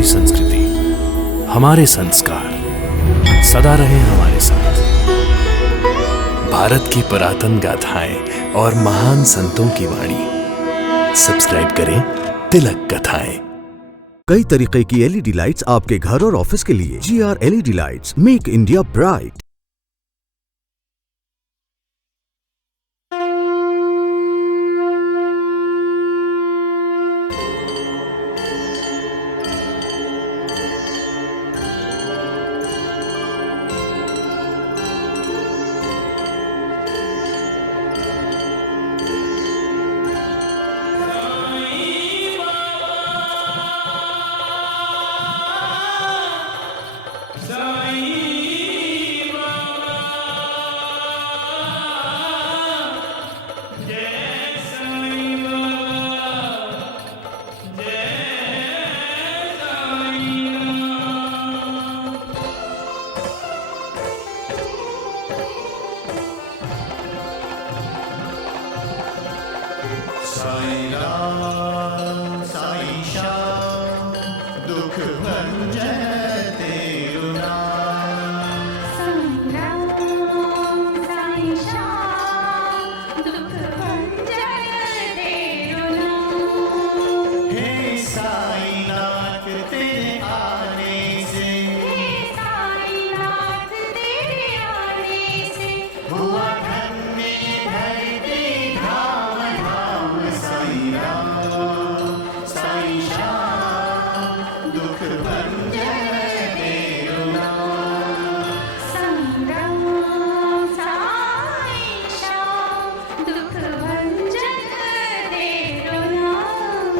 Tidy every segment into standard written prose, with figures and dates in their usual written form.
हमारी संस्कृति, हमारे संस्कार सदा रहे हमारे साथ। भारत की पुरातन गाथाएं और महान संतों की वाणी। सब्सक्राइब करें तिलक कथाएं। कई तरीके की एलईडी लाइट्स आपके घर और ऑफिस के लिए। GR LED lights, make India bright. Sai Ram Sai Shyam दुख भंजन तेरु नाम। साईं राम साईं श्याम दुख भंजन तेरु नाम। हे साईं नाथ तेरे आने से, हे साईं नाथ तेरे आने से हुआ धन्य धरती धाम धाम। साईं राम साईं श्याम दुख भंजन तेरु नाम। साईं राम साईं श्याम दुख भंजन तेरु नाम।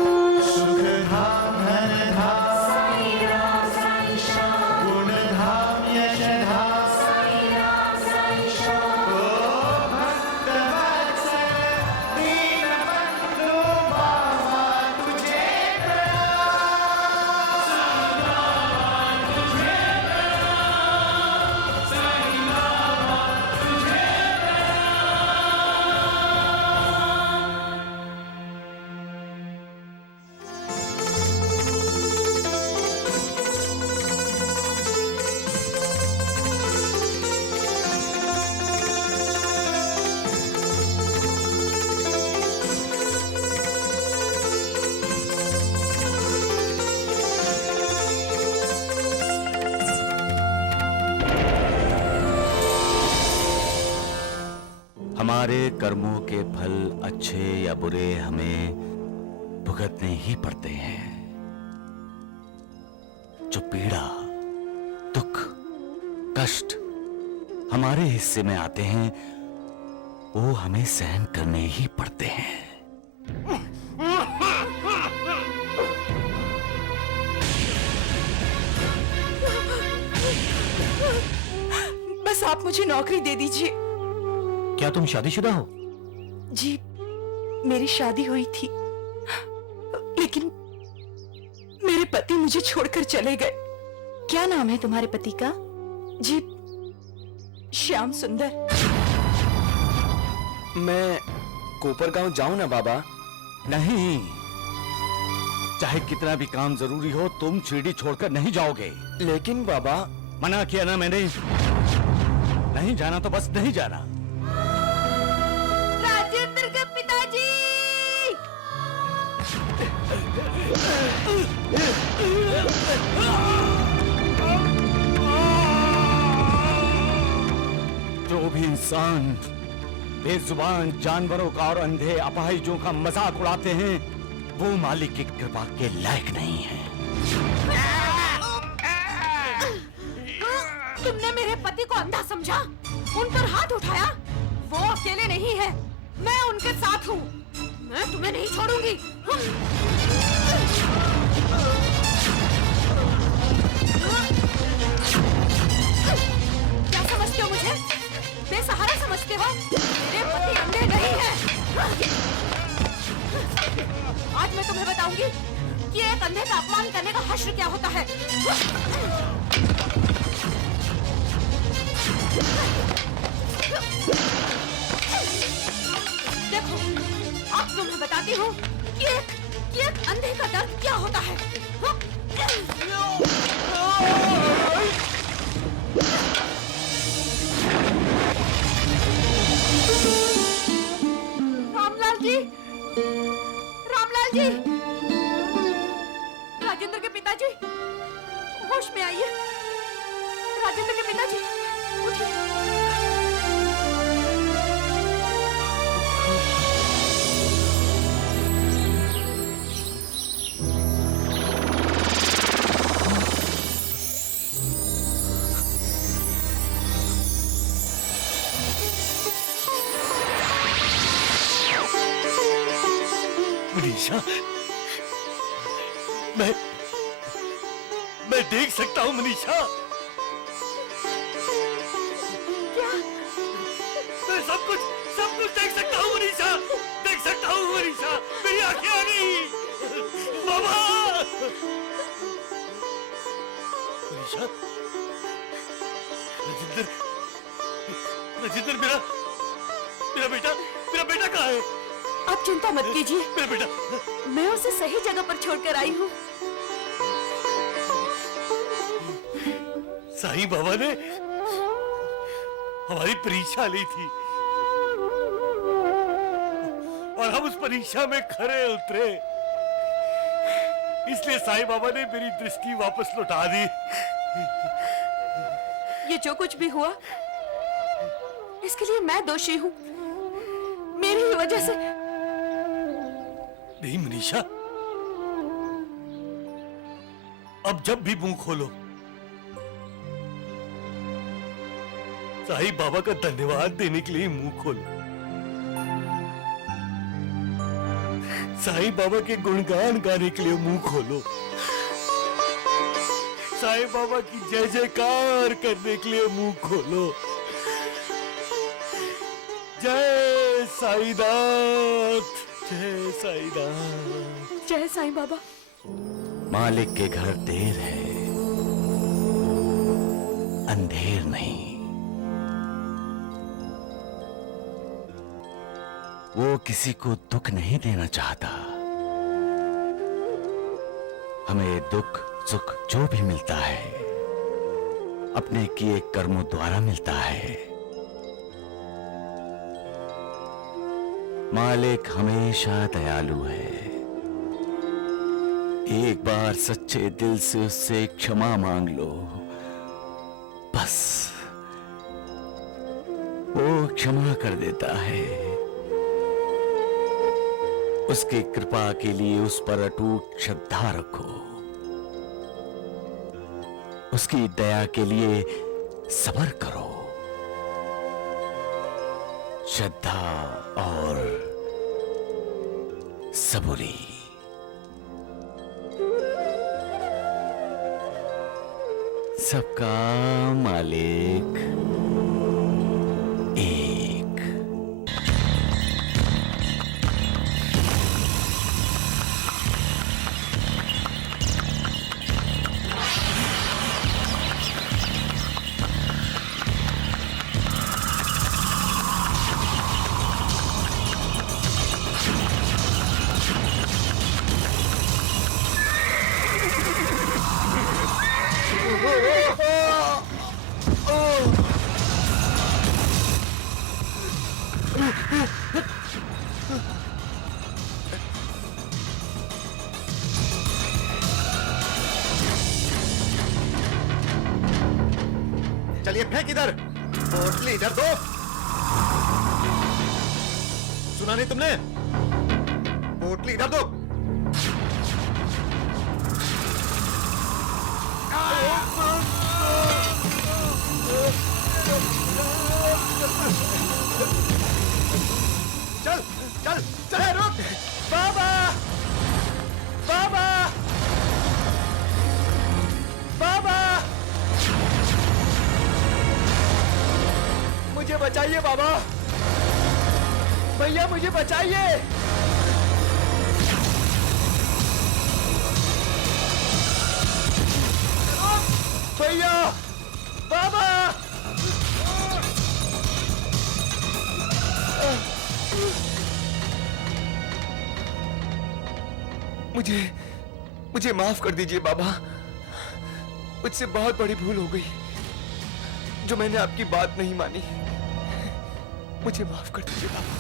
सुख धाम धन धाम साईं राम साईं श्याम गुण धाम यश धाम। साईं राम साईं श्याम। ओ भक्त वत्सल दीन बंधु बाबा तुझे हमारे कर्मों के फल अच्छे या बुरे हमें भुगतने ही पड़ते हैं। जो पीड़ा, दुख, कष्ट हमारे हिस्से में आते हैं वो हमें सहन करने ही पड़ते हैं। बस आप मुझे नौकरी दे दीजिए। क्या तुम शादीशुदा हो? जी, मेरी शादी हुई थी, लेकिन मेरे पति मुझे छोड़कर चले गए। क्या नाम है तुम्हारे पति का? जी, श्याम सुंदर। मैं कोपरगांव जाऊं ना बाबा? नहीं, चाहे कितना भी काम जरूरी हो तुम शिरडी छोड़कर नहीं जाओगे। लेकिन बाबा, मना किया ना मैंने। नहीं जाना तो बस नहीं जाना। राजेंद्र के पिताजी! जो भी इंसान बेजुबान जानवरों का और अंधे अपाहिजों का मजाक उड़ाते हैं वो मालिक की कृपा के लायक नहीं है। तुमने मेरे पति को अंधा समझा, उन पर हाथ उठाया। वो अकेले नहीं है, मैं उनके साथ हूँ। मैं तुम्हें नहीं छोड़ूंगी। क्या समझते हो मुझे? बेसहारा समझते हो? मेरे पति अंधे नहीं हैं। आज मैं तुम्हें बताऊंगी कि एक अंधे का अपमान करने का हश्र क्या होता है। देखो, अब तुम्हें बताती हूँ कि एक अंधे का दर्द क्या होता है। आइए। राजेंद्र के पिताजी, उठिए। मनीषा, मैं देख सकता हूँ मनीषा। क्या? मैं सब कुछ देख सकता हूँ मनीषा, देख सकता हूँ मनीषा, मेरी आंखें आ गई। बाबा! मनीषा, राजेंद्र मेरा बेटा कहाँ है? आप चिंता मत कीजिए, मेरा बेटा, मैं उसे सही जगह पर छोड़कर आई हूँ। साईं बाबा ने हमारी परीक्षा ली थी और हम उस परीक्षा में खरे उतरे, इसलिए साईं बाबा ने मेरी दृष्टि वापस लौटा दी। ये जो कुछ भी हुआ, इसके लिए मैं दोषी हूँ, मेरी ही वजह से। नहीं मनीषा, अब जब भी मुंह खोलो साईं बाबा का धन्यवाद देने के लिए मुंह खोलो, साईं बाबा के गुणगान गाने के लिए मुंह खोलो, साईं बाबा की जय जयकार करने के लिए मुंह खोलो। जय साईनाथ, जय साईनाथ। जय साईं बाबा। मालिक के घर देर है, अंधेर नहीं। वो किसी को दुख नहीं देना चाहता। हमें दुख सुख जो भी मिलता है, अपने किए कर्मों द्वारा मिलता है। मालिक हमेशा दयालु है। एक बार सच्चे दिल से उससे क्षमा मांग लो, बस वो क्षमा कर देता है। उसकी कृपा के लिए उस पर अटूट श्रद्धा रखो, उसकी दया के लिए सब्र करो। श्रद्धा और सबूरी। सबका मालिक एक। चलिए फेंक इधर, पोटली इधर दो। सुना नहीं तुमने? पोटली इधर दो। चल चल चल, रुक। बाबा, बाबा, बाबा, मुझे बचाइए बाबा, भैया मुझे बचाइए। भैया, बाबा, मुझे माफ कर दीजिए बाबा, मुझसे बहुत बड़ी भूल हो गई जो मैंने आपकी बात नहीं मानी। मुझे माफ कर दीजिए बाबा।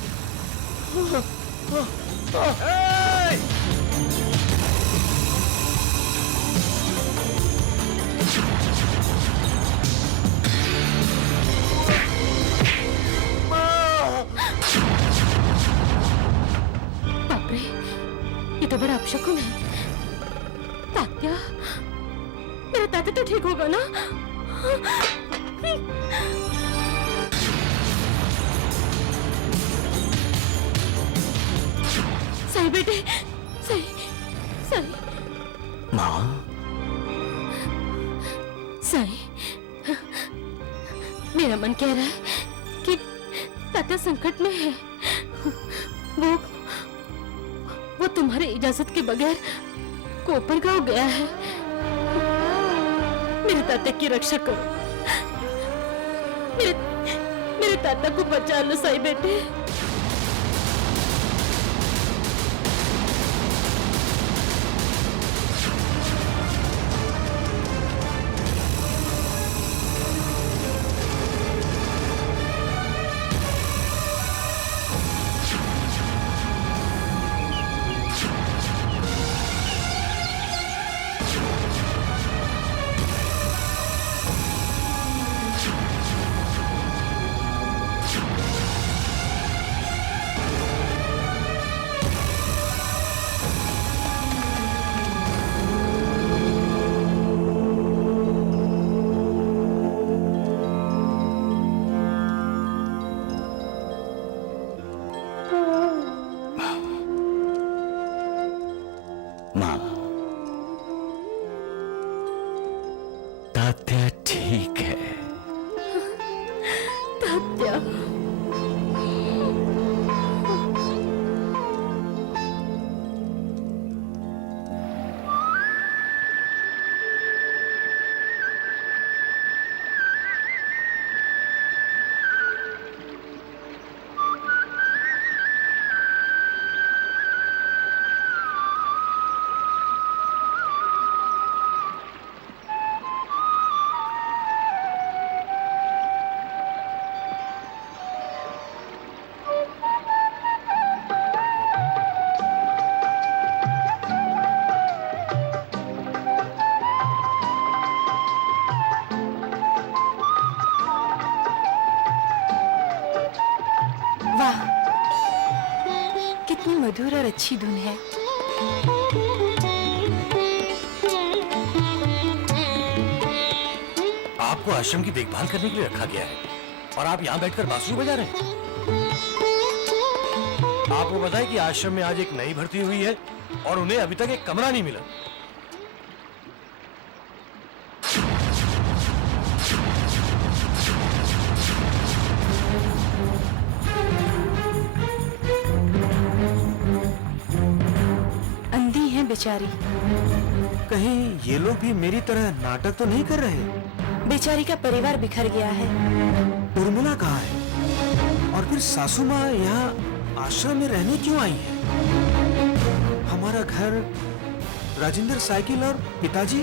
ए! तभी तो ठीक होगा ना। सही बेटे, सही सही माँ, सही। मेरा मन कह रहा है कि तात्या संकट में है। वो तुम्हारे इजाजत के बगैर कोपरगांव गया है। मेरे तात्या की रक्षा करो, मेरे तात्या को बचा लो साई बेटे। माँ, तात्या ठीक है। तात्या, वाह, कितनी मधुर और अच्छी धुन है। आपको आश्रम की देखभाल करने के लिए रखा गया है और आप यहाँ बैठकर बांसुरी बजा रहे हैं। आपको पता है कि आश्रम में आज एक नई भर्ती हुई है और उन्हें अभी तक एक कमरा नहीं मिला। अंधी है बेचारी। कहीं ये लोग भी मेरी तरह नाटक तो नहीं कर रहे? बेचारी का परिवार बिखर गया है। उर्मिला कहाँ है? और फिर सासू माँ यहाँ आश्रम में रहने क्यों आई है? हमारा घर, राजेंद्र साइकिल और पिताजी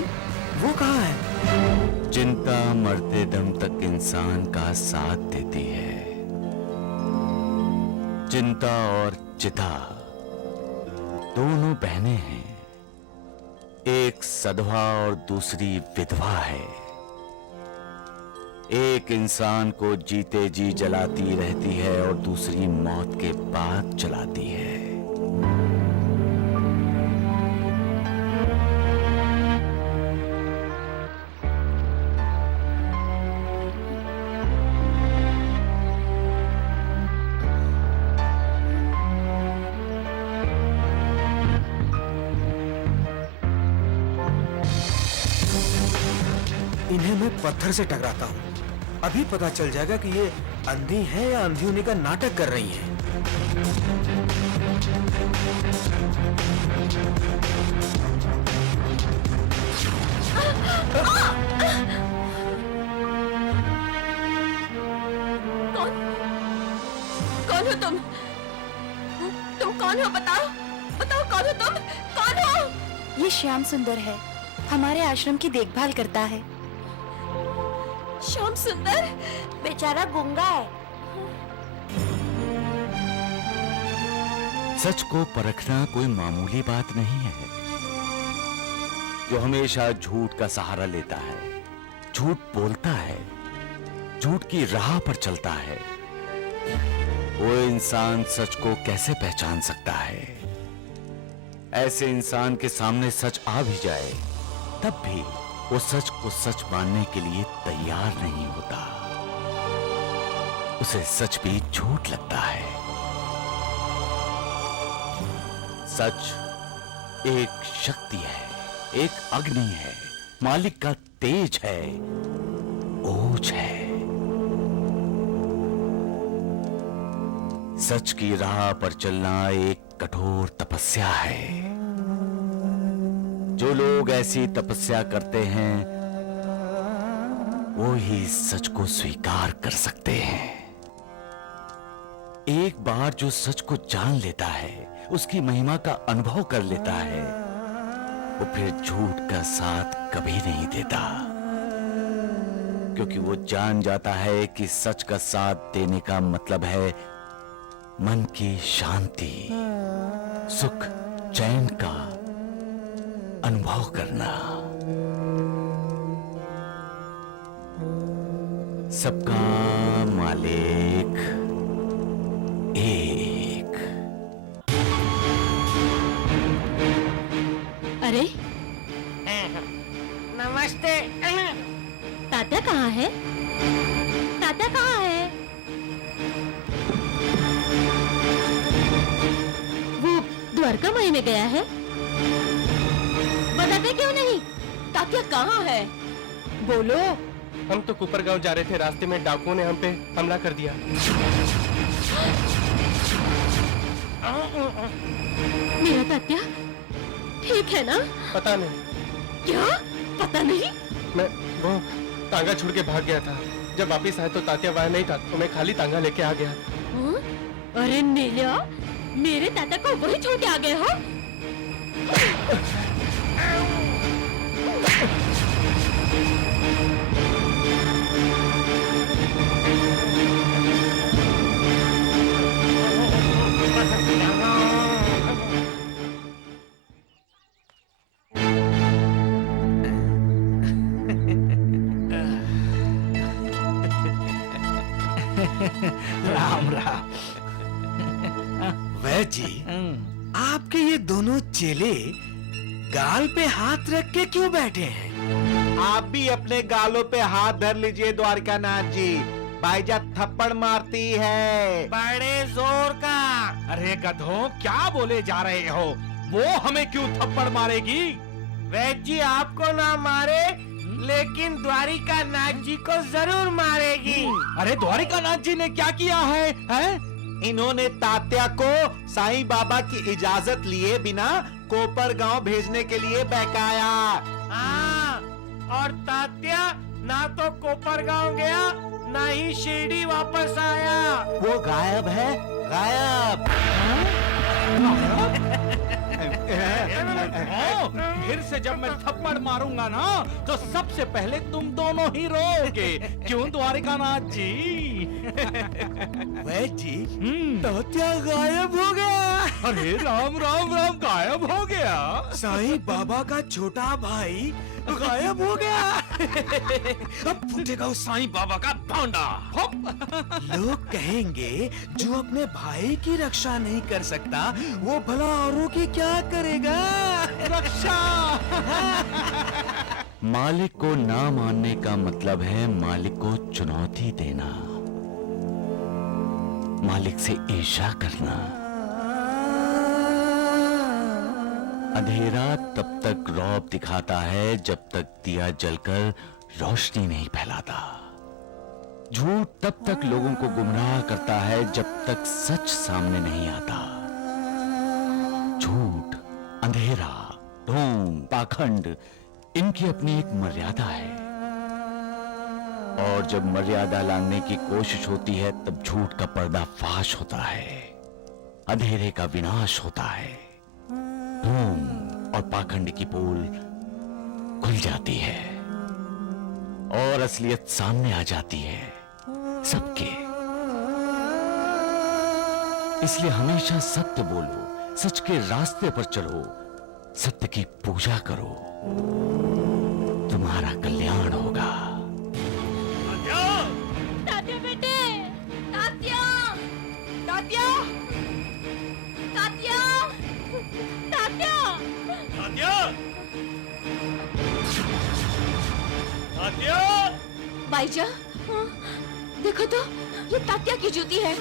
वो कहाँ है? चिंता मरते दम तक इंसान का साथ देती है। चिंता और चिता दोनों बहनें हैं। एक सधवा और दूसरी विधवा है। एक इंसान को जीते जी जलाती रहती है और दूसरी मौत के बाद जलाती है। इन्हें मैं पत्थर से टकराता हूँ। अभी पता चल जाएगा कि ये अंधी है या अंधी होने का नाटक कर रही है। कौन हो तुम? तुम कौन हो? बताओ, बताओ कौन हो तुम? कौन हो? ये श्याम सुंदर है, हमारे आश्रम की देखभाल करता है। श्याम सुंदर बेचारा गूंगा है। सच को परखना कोई मामूली बात नहीं है। जो हमेशा झूठ का सहारा लेता है, झूठ बोलता है, झूठ की राह पर चलता है, वो इंसान सच को कैसे पहचान सकता है? ऐसे इंसान के सामने सच आ भी जाए तब भी वो सच को सच मानने के लिए तैयार नहीं होता। उसे सच भी झूठ लगता है। सच एक शक्ति है, एक अग्नि है, मालिक का तेज है, ओज है। सच की राह पर चलना एक कठोर तपस्या है। जो लोग ऐसी तपस्या करते हैं वो ही सच को स्वीकार कर सकते हैं। एक बार जो सच को जान लेता है, उसकी महिमा का अनुभव कर लेता है, वो फिर झूठ का साथ कभी नहीं देता, क्योंकि वो जान जाता है कि सच का साथ देने का मतलब है मन की शांति, सुख, चैन का अनुभव करना। सबका मालिक एक। अरे नमस्ते। तात्या कहाँ है? तात्या कहाँ है? वो द्वारका माई में गया है? बताते क्यों नहीं? तात्या कहाँ है? बोलो। हम तो कुपरगांव जा रहे थे, रास्ते में डाकुओं ने हम पे हमला कर दिया। मेरा तात्या ठीक है ना? पता नहीं। क्या पता नहीं? मैं वो तांगा छोड़ के भाग गया था। जब वापिस आए तो तात्या वहाँ नहीं था, तो मैं खाली तांगा लेके आ गया। हाँ? अरे नीलिया, मेरे तात्या को वही छोड़ के आ गए हो? राम राम। वैद जी, आपके ये दोनों चेले गाल पे हाथ रख के क्यों बैठे हैं? आप भी अपने गालों पे हाथ धर लीजिए द्वारकानाथ जी। भाईजा थप्पड़ मारती है बड़े जोर का। अरे गधों, क्या बोले जा रहे हो? वो हमें क्यों थप्पड़ मारेगी? वैद जी आपको ना मारे, लेकिन द्वारिका नाथ जी को जरूर मारेगी। अरे द्वारिका नाथ जी ने क्या किया है, हैं? इन्होंने तात्या को साईं बाबा की इजाजत लिए बिना कोपर गांव भेजने के लिए बहकाया। हाँ, और तात्या ना तो कोपर गांव गया, ना ही शिरडी वापस आया। वो गायब है, गायब। फिर से जब मैं थप्पड़ मारूंगा ना, तो सबसे पहले तुम दोनों ही रोओगे। क्यों द्वारिकानाथ जी? वैद जी, तात्या गायब हो गया। अरे राम राम राम, गायब हो गया? साईं बाबा का छोटा भाई गायब हो गया। अब फूटेगा उस साईं बाबा का भांडा। लोग कहेंगे जो अपने भाई की रक्षा नहीं कर सकता, वो भला औरों की क्या करेगा? रक्षा। मालिक को ना मानने का मतलब है मालिक को चुनौती देना, मालिक से ईर्ष्या करना। अंधेरा तब तक रौब दिखाता है जब तक दिया जलकर रोशनी नहीं फैलाता। झूठ तब तक लोगों को गुमराह करता है जब तक सच सामने नहीं आता। झूठ, अंधेरा, ढोंग, पाखंड, इनकी अपनी एक मर्यादा है, और जब मर्यादा लांघने की कोशिश होती है तब झूठ का पर्दाफाश होता है, अंधेरे का विनाश होता है, ढोंग और पाखंड की पोल खुल जाती है और असलियत सामने आ जाती है सबके। इसलिए हमेशा सत्य बोलो, सच के रास्ते पर चलो, सत्य की पूजा करो, तुम्हारा कल्याण होगा। तात्या बेटे, तात्या, तात्या, तात्या, तात्या, तात्या! तात्या! बाईजा, देखो तो ये तात्या की जूती है।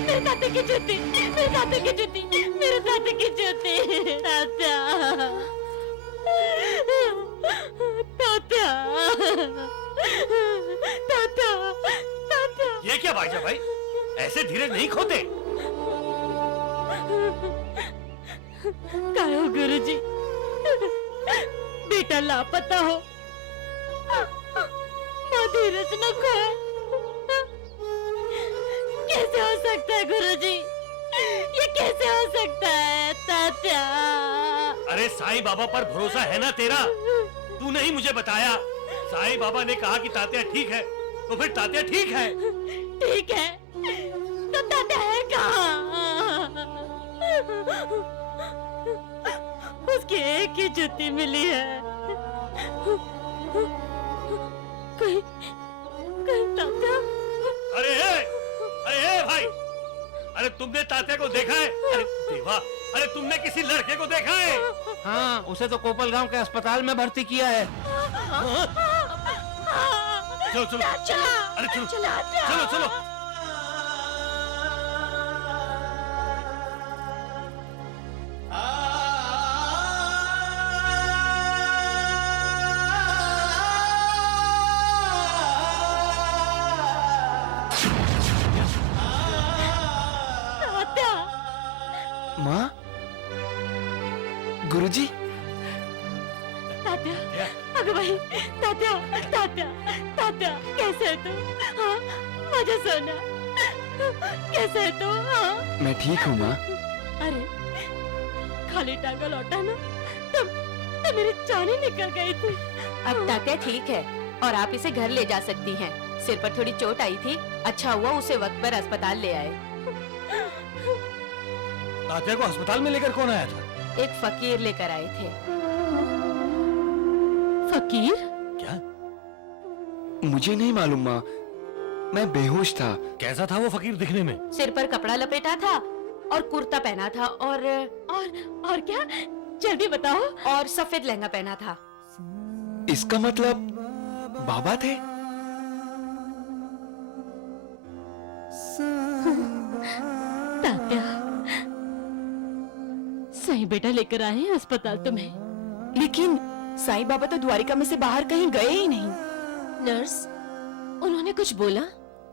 मेरे तात्या की जूती, मेरे तात्या की जूती, मेरे तात्या की जूती, तात्या, तात्या, तात्या, तात्या। ये क्या बाईजा भाई, ऐसे धीरज नहीं खोते। काय हो गुरुजी, बेटा लापता हो, माँ धीरज न खोए। कैसे हो सकता है गुरुजी, ये कैसे हो सकता है तात्या? अरे साईं बाबा पर भरोसा है ना तेरा? तू नहीं मुझे बताया? साईं बाबा ने कहा कि तात्या ठीक है, तो फिर तात्या ठीक है। ठीक है, तो तात्या है कहाँ? उसकी एक ही जूती मिली है। कहीं कहीं तात्या? अरे भाई, अरे तुमने तात्या को देखा है? अरे देवा, अरे तुमने किसी लड़के को देखा है? हाँ, उसे तो कोपलगांव के अस्पताल में भर्ती किया है। चलो चलो, अरे चलो चलो चलो। माँ, गुरुजी। तात्या, अगं बाई, तात्या, तात्या, तात्या, कैसे है तू? हाँ, माझा सोना, कैसे है तू? हाँ, मैं ठीक हूँ माँ। अरे, खाली टांगा लौटा ना, तब मेरी जान ही निकल गई थी। अब तात्या ठीक है और आप इसे घर ले जा सकती हैं। सिर पर थोड़ी चोट आई थी, अच्छा हुआ उसे वक्त पर अस्पताल ले आए। तात्या को अस्पताल में लेकर कौन आया था? एक फकीर लेकर आए थे। फकीर? क्या? मुझे नहीं मालूम माँ, मैं बेहोश था। कैसा था वो फकीर दिखने में? सिर पर कपड़ा लपेटा था और कुर्ता पहना था और क्या? जल्दी बताओ। और सफेद लहंगा पहना था। इसका मतलब बाबा थे? तात्या, सही बेटा लेकर आए हैं अस्पताल तुम्हें। लेकिन साईं बाबा तो द्वारिका में से बाहर कहीं गए ही नहीं। नर्स, उन्होंने कुछ बोला?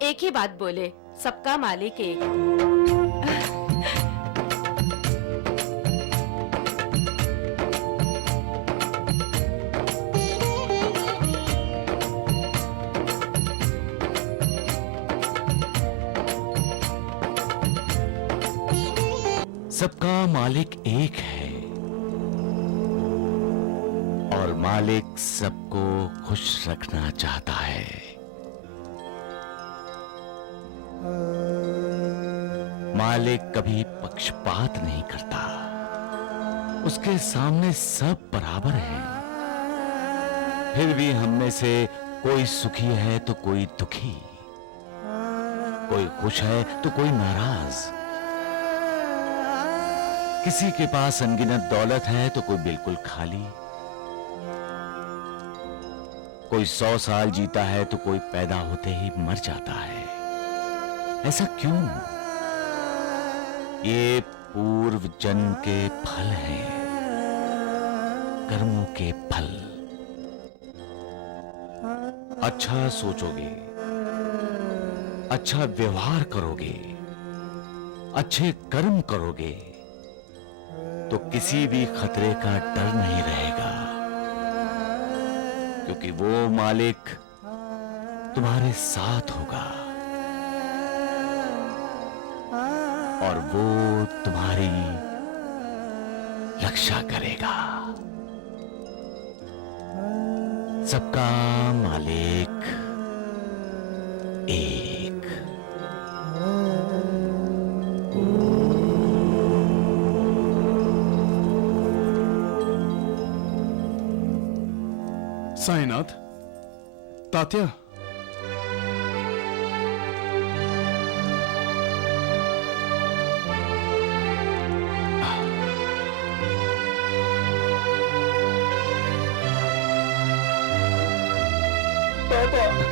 एक ही बात बोले, सबका मालिक एक। सबका मालिक एक है और मालिक सबको खुश रखना चाहता है। मालिक कभी पक्षपात नहीं करता, उसके सामने सब बराबर हैं। फिर भी हम में से कोई सुखी है तो कोई दुखी, कोई खुश है तो कोई नाराज। किसी के पास अनगिनत दौलत है तो कोई बिल्कुल खाली। कोई 100 साल जीता है तो कोई पैदा होते ही मर जाता है। ऐसा क्यों? ये पूर्व जन्म के फल हैं, कर्मों के फल। अच्छा सोचोगे, अच्छा व्यवहार करोगे, अच्छे कर्म करोगे तो किसी भी खतरे का डर नहीं रहेगा, क्योंकि वो मालिक तुम्हारे साथ होगा और वो तुम्हारी रक्षा करेगा। सबका मालिक एक। साईनाथ, तात्या, बाबा।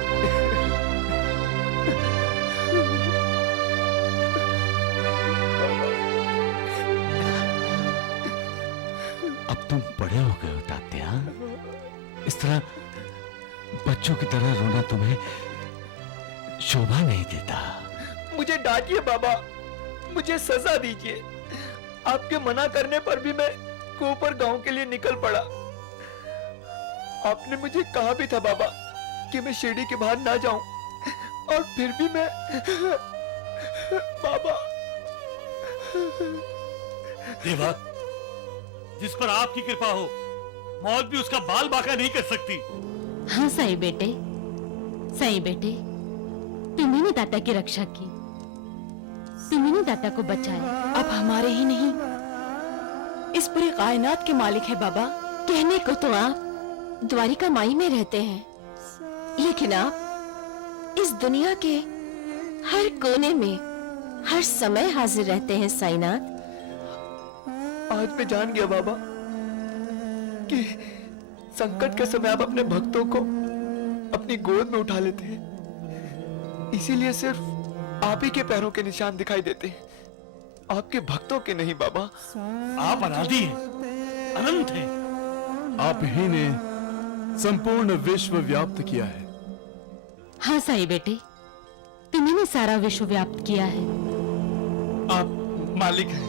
अब तुम बड़े हो गए हो तात्या। इस तरह बच्चों की तरह रोना तुम्हें शोभा नहीं देता। मुझे डांटिए बाबा, मुझे सजा दीजिए। आपके मना करने पर भी मैं कोपर गांव के लिए निकल पड़ा। आपने मुझे कहा भी था बाबा कि मैं शिरडी के बाहर ना जाऊं, और फिर भी मैं बाबा। देवा, जिस पर आपकी कृपा हो, मौत भी उसका बाल बाका नहीं कर सकती। हाँ साईं बेटे, साईं बेटे, तुम्ही ने तात्या की रक्षा की, तुम्ही ने तात्या को बचाया। अब हमारे ही नहीं, इस पूरी कायनात के मालिक है बाबा। कहने को तो आप द्वारिका माई में रहते हैं, लेकिन आप इस दुनिया के हर कोने में हर समय हाजिर रहते हैं साईनाथ। आज मैं जान गया बाबा कि संकट के समय आप अपने भक्तों को अपनी गोद में उठा लेते हैं। इसीलिए सिर्फ आप ही के पैरों के निशान दिखाई देते हैं, आपके भक्तों के नहीं बाबा। आप अनादि हैं, अनंत हैं। आप ही ने संपूर्ण विश्व व्याप्त किया है। हाँ साईं बेटे, तुम्ही ने सारा विश्व व्याप्त किया है। आप मालिक हैं।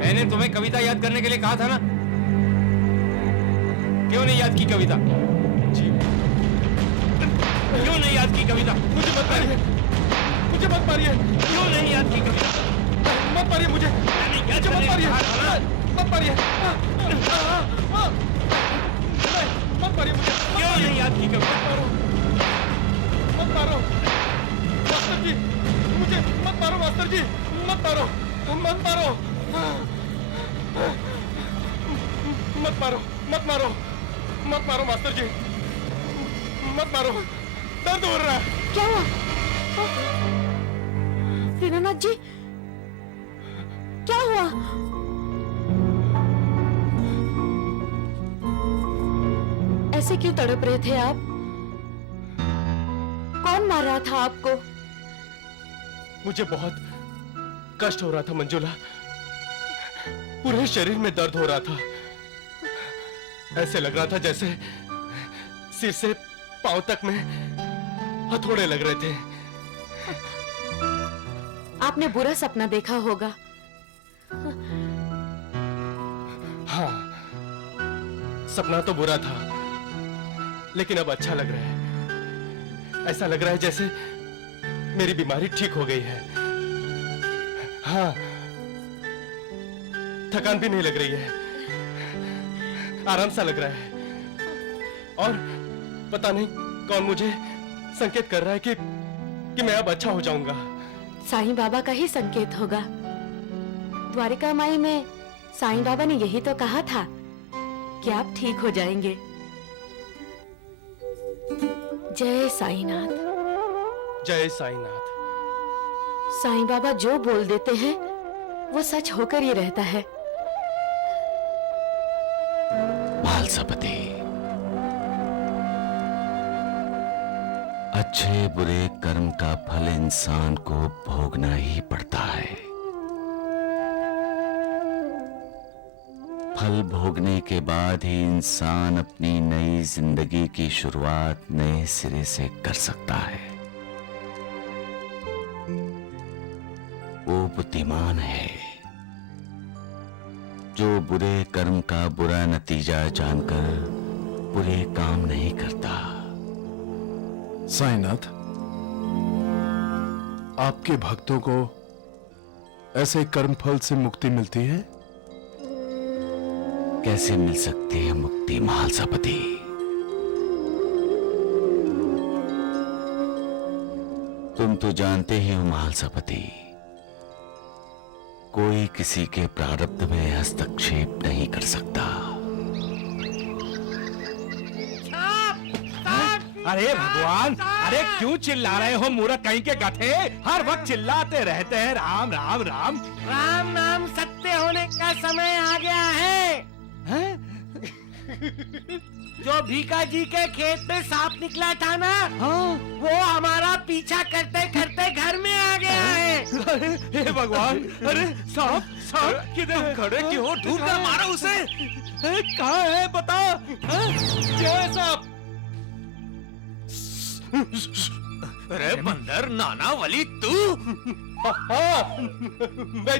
मैंने तुम्हें कविता याद करने के लिए कहा था ना, क्यों नहीं याद की कविता? जी क्यों नहीं याद की कविता? मुझे मत मारिए, मुझे मत मारिए। क्यों नहीं याद की कविता? मत मारिए मुझे, मुझे मत मारिए, मत मारिए, मत मारिए मुझे। क्यों नहीं याद की कविता? मत मारो मास्टर जी, मुझे मत मारो मास्टर जी, मत मारो, मत मारो, मत मारो, मत मारो, मत मारो मास्टर जी, मत मारो, दर्द हो रहा है। क्या हुआ? दीनानाथ जी, क्या हुआ? ऐसे क्यों तड़प रहे थे आप? कौन मार रहा था आपको? मुझे बहुत कष्ट हो रहा था मंजुला, पूरे शरीर में दर्द हो रहा था। ऐसे लग रहा था जैसे सिर से पांव तक में हथौड़े लग रहे थे। आपने बुरा सपना देखा होगा। हाँ, सपना तो बुरा था, लेकिन अब अच्छा लग रहा है। ऐसा लग रहा है जैसे मेरी बीमारी ठीक हो गई है। हाँ, थकान भी नहीं लग रही है, आराम सा लग रहा है। और पता नहीं कौन मुझे संकेत कर रहा है कि मैं अब अच्छा हो जाऊंगा। साईं बाबा का ही संकेत होगा। द्वारिका माई में साईं बाबा ने यही तो कहा था कि आप ठीक हो जाएंगे। जय साईनाथ। जय साईनाथ। साईं बाबा जो बोल देते हैं वो सच होकर ही रहता है। मालसापति, अच्छे बुरे कर्म का फल इंसान को भोगना ही पड़ता है। फल भोगने के बाद ही इंसान अपनी नई जिंदगी की शुरुआत नए सिरे से कर सकता है। वो बुद्धिमान है जो बुरे कर्म का बुरा नतीजा जानकर बुरे काम नहीं करता। साईनाथ, आपके भक्तों को ऐसे कर्मफल से मुक्ति मिलती है? कैसे मिल सकती है मुक्ति मालसापति? तुम तो जानते ही हो मालसापति, कोई किसी के प्रारब्ध में हस्तक्षेप नहीं कर सकता। अरे भगवान, अरे क्यों चिल्ला रहे हो मूर्ख कहीं के गधे? हर वक्त चिल्लाते रहते हैं राम राम राम। राम नाम सत्य होने का समय आ गया है। हैं? जो भीका जी के खेत में सांप निकला था ना, हाँ? वो हमारा पीछा करते करते घर में आ गया है। अरे हे भगवान, अरे सांप सांप किधर? खड़े क्यों हो? ढूंढ कर मारो उसे। कहाँ है बता? क्या है सांप? अरे बंदर नाना वली तू? हाँ,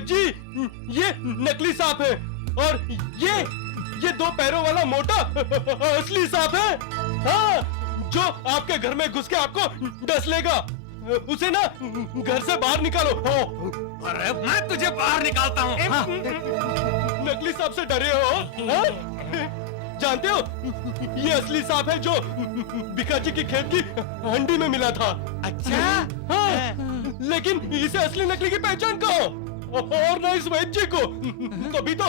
जी, ये नकली सांप है और ये दो पैरों वाला मोटा असली सांप है। हाँ, जो आपके घर में घुस के आपको डस लेगा। उसे ना घर से बाहर निकालो। अरे मैं तुझे बाहर निकालता हूँ। हाँ। नकली सांप से डरे हो? हाँ? जानते हो, ये असली सांप है जो भिखाजी की खेत की हंडी में मिला था। अच्छा? हाँ, लेकिन इसे असली नकली की पहचान कहो और ना इस वैद्य जी को। तभी तो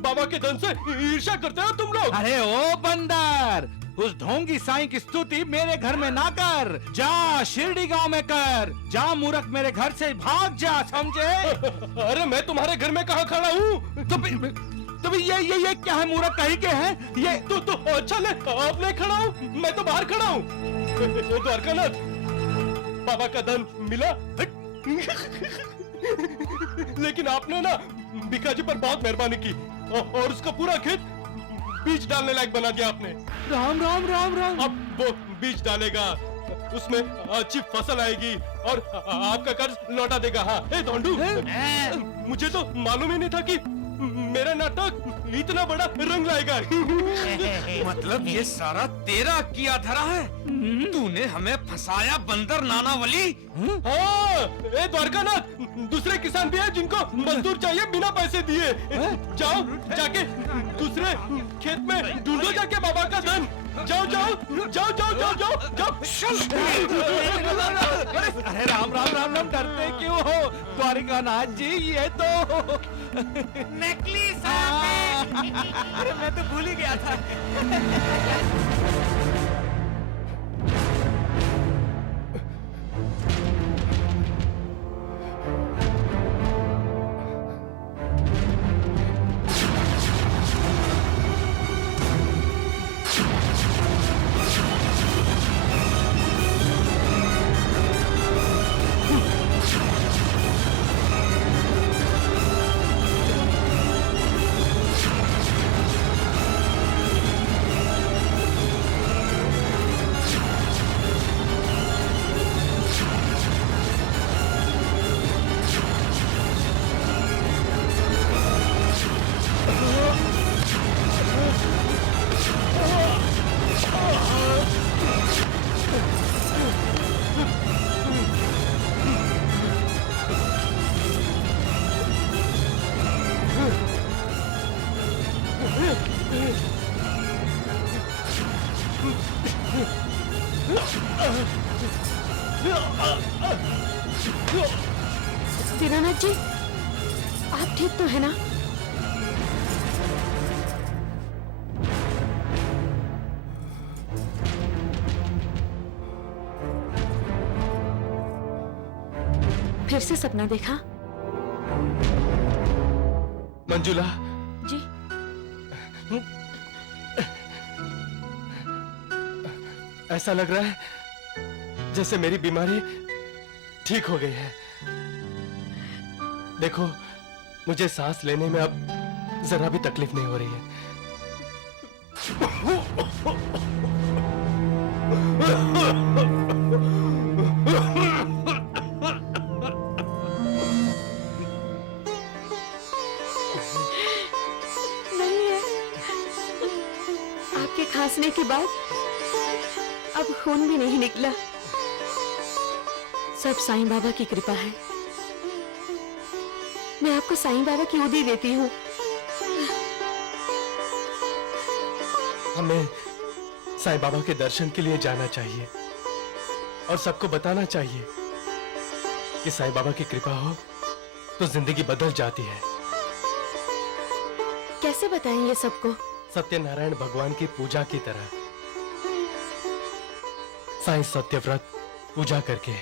बाबा के धन से ईर्ष्या करते हो तुम लोग। अरे ओ बंदर, उस ढोंगी साईं की स्तुति मेरे घर में ना कर। जा शिरडी गांव में कर। जा मूर्ख, मेरे घर से भाग जा, समझे? अरे मैं तुम्हारे घर में कहाँ खड़ा हूँ? तो ये क्या है? मूर्ख कहीं के हैं ये? तो अच्छा ले, आप नहीं खड़ा हूँ, मैं तो बाहर खड़ा हूँ। द्वारकानाथ, बाबा का धन मिला लेकिन आपने ना भिखाजी पर बहुत मेहरबानी की और उसका पूरा खेत बीज डालने लायक बना दिया आपने। राम राम राम राम। अब वो बीज डालेगा, उसमें अच्छी फसल आएगी और आपका कर्ज लौटा देगा। हाँ, ए धोंडू, मुझे तो मालूम ही नहीं था कि मेरा नाटक इतना बड़ा रंग लाएगा। मतलब ये सारा तेरा किया धरा है? तूने हमें फंसाया बंदर नानावली। हाँ, ए द्वारकानाथ, दूसरे किसान भी हैं जिनको मजदूर चाहिए बिना पैसे दिए। जाओ, जाके दूसरे खेत में ढूंढो जाके बाबा का धन। जाओ जाओ जाओ जाओ जाओ जाओ जाओ। अरे राम राम राम राम, डरते क्यों हो द्वारिकानाथ जी? ये तो नकली सांप है। अरे मैं तो भूल ही गया था। दीनानाथ जी, आप ठीक तो है ना? फिर से सपना देखा? मंजुला जी। ऐसा लग रहा है जैसे मेरी बीमारी ठीक हो गई है। देखो, मुझे सांस लेने में अब जरा भी तकलीफ नहीं हो रही है। नहीं है। आपके खांसने के बाद अब खून भी नहीं निकला। सब साईं बाबा की कृपा है। मैं आपको साईं बाबा की उदी देती हूँ। हमें साईं बाबा के दर्शन के लिए जाना चाहिए और सबको बताना चाहिए कि साईं बाबा की कृपा हो तो जिंदगी बदल जाती है। कैसे बताएं ये सबको? सत्यनारायण भगवान की पूजा की तरह साईं सत्यव्रत पूजा करके।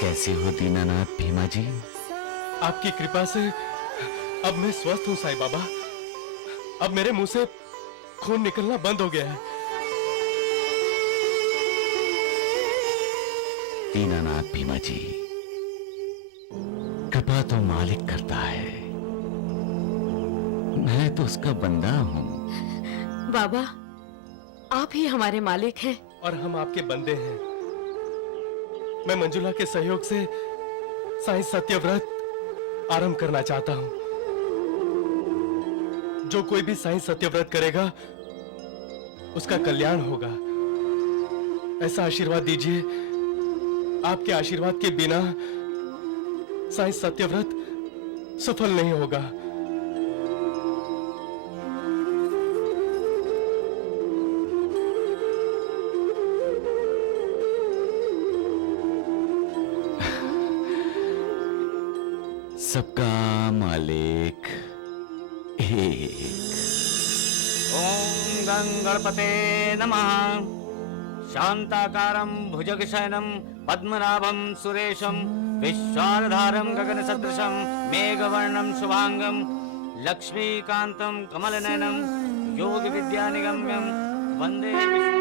कैसे हो दीनानाथ भीमा जी? आपकी कृपा से अब मैं स्वस्थ हूँ साईं बाबा। अब मेरे मुंह से खून निकलना बंद हो गया है। दीनानाथ भीमा जी, कृपा तो मालिक करता है, मैं तो उसका बंदा हूँ। बाबा, आप ही हमारे मालिक हैं। और हम आपके बंदे हैं। मैं मंजुला के सहयोग से साईं सत्यव्रत आरंभ करना चाहता हूं। जो कोई भी साईं सत्यव्रत करेगा उसका कल्याण होगा, ऐसा आशीर्वाद दीजिए। आपके आशीर्वाद के बिना साईं सत्यव्रत सफल नहीं होगा। सबका मालिक एक। ओम गंगणपते नमः। शांताकारं भुजगशयनं पद्मनाभं सुरेशं विश्वाधारं गगनसदृशं मेघवर्णं शुभांगं लक्ष्मीकान्तं कमलनयनं योगविद्यानिगम्यं वन्दे विष्णु।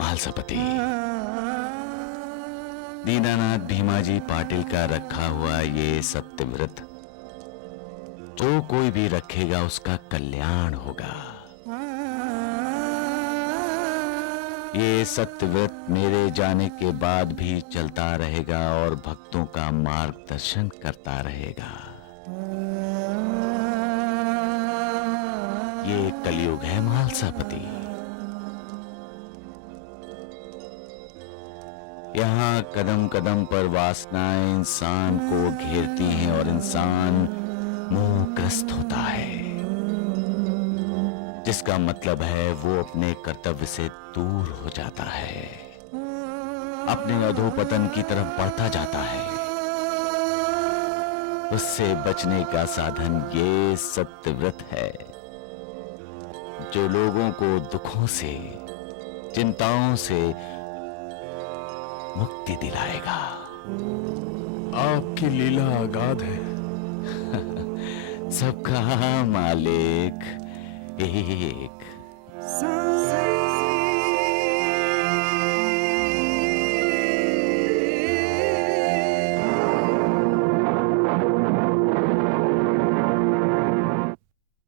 महालसापति, दीनानाथ भीमाजी पाटिल का रखा हुआ ये सत्यव्रत जो कोई भी रखेगा उसका कल्याण होगा। ये सत्यव्रत मेरे जाने के बाद भी चलता रहेगा और भक्तों का मार्गदर्शन करता रहेगा। ये कलयुग है महालसापति। यहाँ कदम कदम पर वासनाएं इंसान को घेरती हैं और इंसान मोहग्रस्त होता है, जिसका मतलब है वो अपने कर्तव्य से दूर हो जाता है, अपने अधोपतन की तरफ बढ़ता जाता है। उससे बचने का साधन ये सत्यव्रत है जो लोगों को दुखों से, चिंताओं से मुक्ति दिलाएगा। आपकी लीला अगाध है। सबका मालिक एक